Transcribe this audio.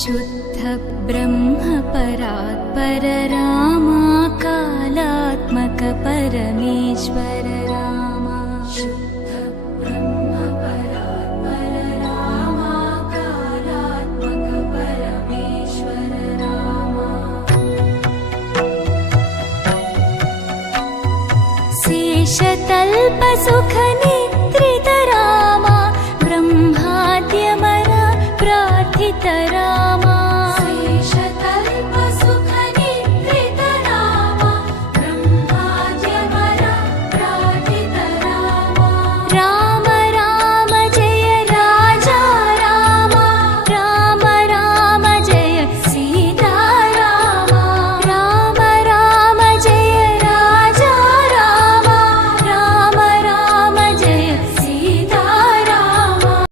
शुद्ध ब्रह्म परात्पर रामा कालात्मक परमेश्वर रामा शुद्ध ब्रह्म परात्पर रामा कालात्मक परमेश्वर रामा शेषतल्प सुख